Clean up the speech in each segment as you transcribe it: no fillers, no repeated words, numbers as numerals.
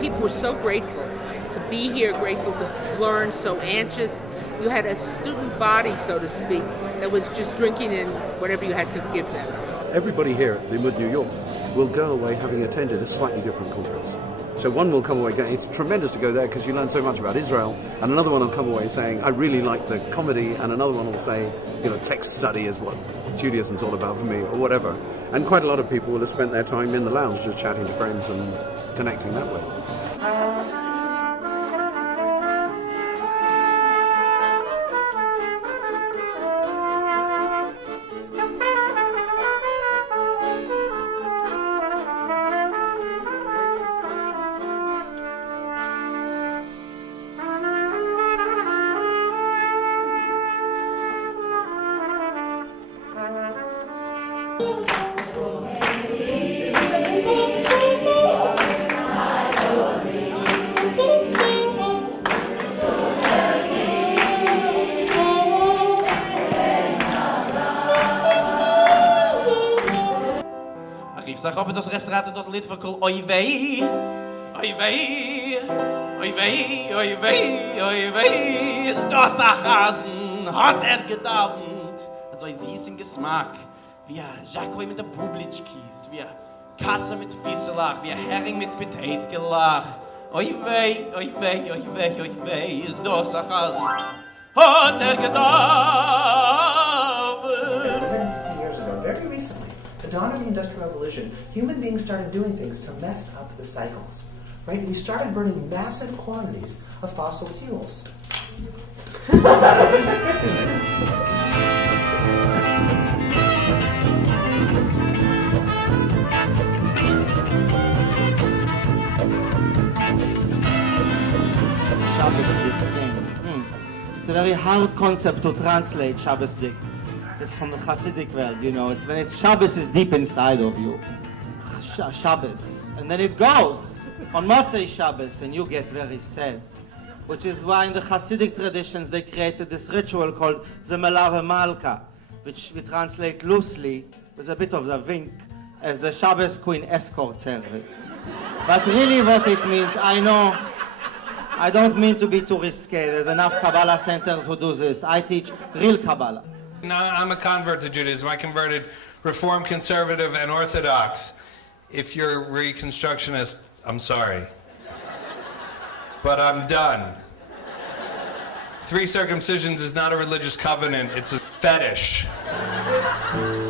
People were so grateful to be here, grateful to learn, so anxious. You had a student body, so to speak, that was just drinking in whatever you had to give them. Everybody here at Limmud New York will go away having attended a slightly different conference. So one will come away going, it's tremendous to go there because you learn so much about Israel, and another one will come away saying, I really like the comedy, and another one will say, text study is what Judaism's all about for me, or whatever. And quite a lot of people will have spent their time in the lounge just chatting to friends and connecting that way. Sag aber das Restaurant das Lied von Oi wei, oi wei, oi wei, oi wei, oi wei, ist das Hasen, hat gedauert. Also ein süßen Geschmack, wie ein Jacques mit der Bublitschkis, wie ein Kasse mit Fisselach, wie ein Hering mit Potategelach. Oi wei, oi wei, oi wei, oi wei, ist das Hasen, hat gedauert. Very recently, the dawn of the Industrial Revolution, human beings started doing things to mess up the cycles. Right? We started burning massive quantities of fossil fuels. Shabbos-dik thing. It's a very hard concept to translate Shabbos-dik. It's from the Hasidic world, It's when it's Shabbos is deep inside of you. Shabbos. And then it goes on Motzei Shabbos, and you get very sad. Which is why in the Hasidic traditions they created this ritual called the Melave Malka, which we translate loosely, with a bit of the wink, as the Shabbos Queen escort service. But really what it means, I know, I don't mean to be too risque. There's enough Kabbalah centers who do this. I teach real Kabbalah. No, I'm a convert to Judaism. I converted Reform, Conservative, and Orthodox. If you're Reconstructionist, I'm sorry. But I'm done. 3 circumcisions is not a religious covenant, it's a fetish.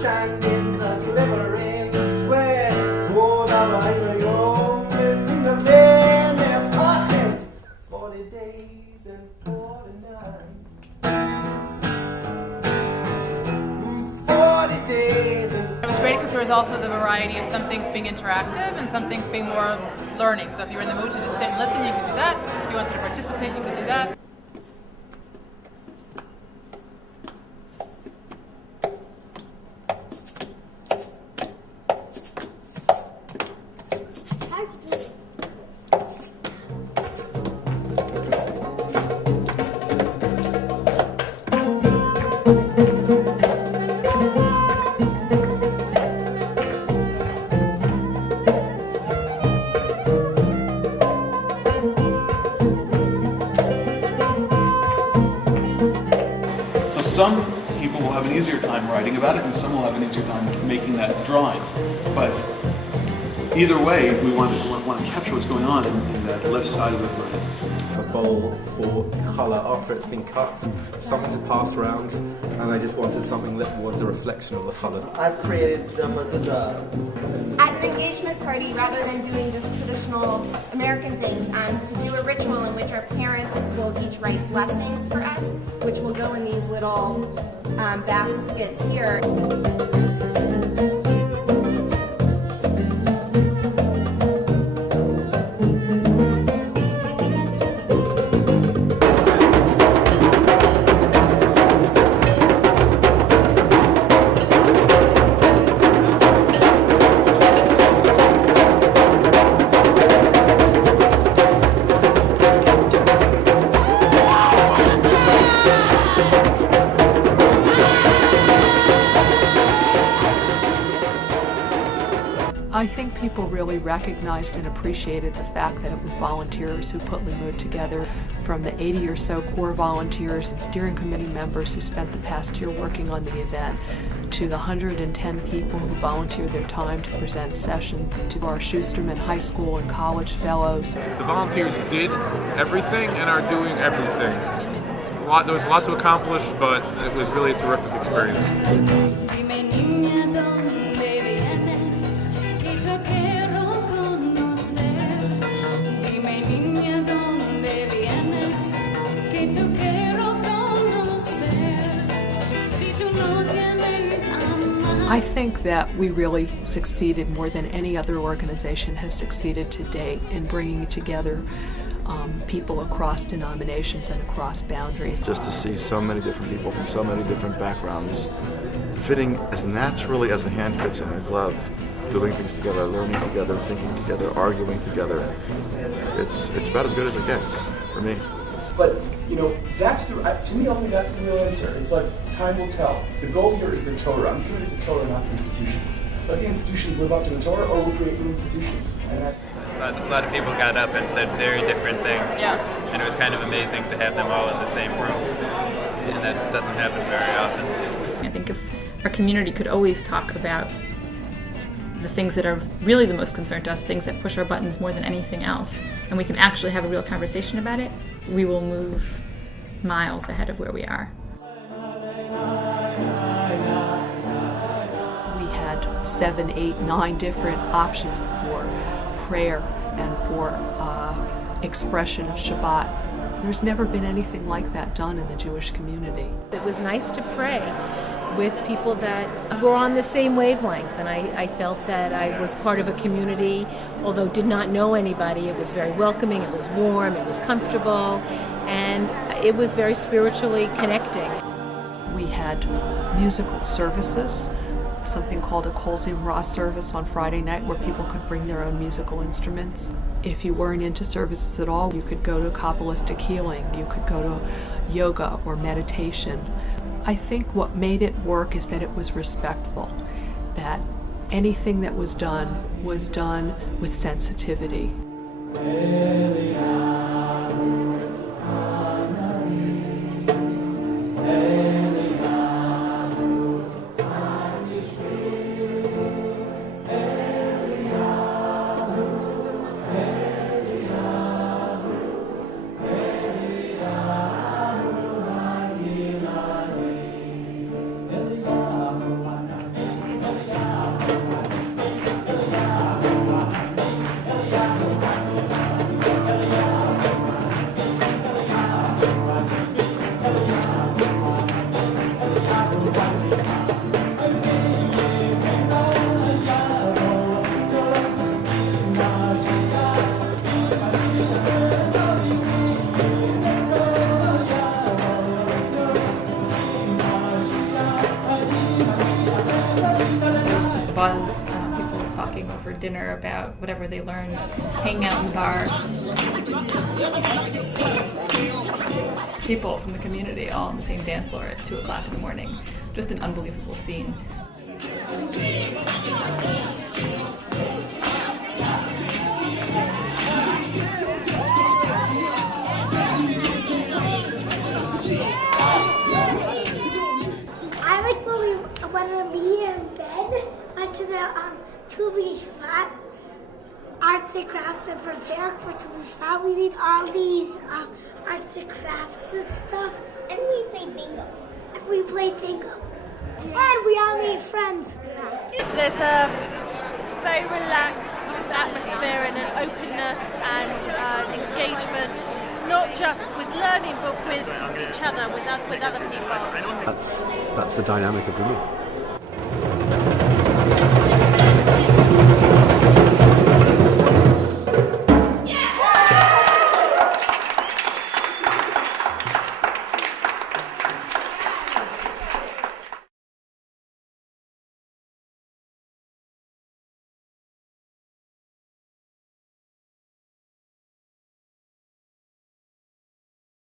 Shining the glimmer in the sweat. Oh, now I know in the land and pocket. 40 days and 40 nights. 40 days and It was great because there was also the variety of some things being interactive and some things being more learning. So if you were in the mood to just sit and listen, you could do that. If you wanted to participate, you could do that. Some people will have an easier time writing about it, and some will have an easier time making that drawing. But either way, we want to capture what's going on in that left side of the brain. a bowl for colour after it's been cut, something to pass around, and I just wanted something that was a reflection of the colour. I've created the mezuzah. At an engagement party, rather than doing just traditional American things, to do a ritual in which our parents will each write blessings for us, which will go in these little baskets here. I think people really recognized and appreciated the fact that it was volunteers who put Limmud together, from the 80 or so core volunteers and steering committee members who spent the past year working on the event, to the 110 people who volunteered their time to present sessions, to our Schusterman High School and college fellows. The volunteers did everything and are doing everything. There was a lot to accomplish, but it was really a terrific experience. I think that we really succeeded more than any other organization has succeeded to date in bringing together people across denominations and across boundaries. Just to see so many different people from so many different backgrounds fitting as naturally as a hand fits in a glove, doing things together, learning together, thinking together, arguing together. It's about as good as it gets for me. But, you know, that's to me, I think that's the real answer. It's like, time will tell. The goal here is the Torah. I'm committed to Torah, not institutions. Let the institutions live up to the Torah, or we'll create new institutions. And that's... A lot of people got up and said very different things. Yeah. And it was kind of amazing to have them all in the same room. And that doesn't happen very often. I think if our community could always talk about the things that are really the most concerned to us, things that push our buttons more than anything else, and we can actually have a real conversation about it, we will move miles ahead of where we are. We had 7, 8, 9 different options for prayer and for expression of Shabbat. There's never been anything like that done in the Jewish community. It was nice to pray with people that were on the same wavelength, and I felt that I was part of a community, although did not know anybody. It was very welcoming, it was warm, it was comfortable, and it was very spiritually connecting. We had musical services, something called a Kol Zimra service on Friday night where people could bring their own musical instruments. If you weren't into services at all, you could go to Kabbalistic healing, you could go to yoga or meditation. I think what made it work is that it was respectful, that anything that was done with sensitivity. Buzz, people talking over dinner about whatever they learned, hanging out in the bar. People from the community all on the same dance floor at 2 o'clock in the morning. Just an unbelievable scene. I like when we be in bed onto the to be flat. arts and crafts and prepare for Tuesday. We did all these arts and crafts and stuff. And we played bingo. And we played bingo. And we all made friends. There's a very relaxed atmosphere and an openness and engagement, not just with learning, but with each other, with other people. That's the dynamic of Limmud.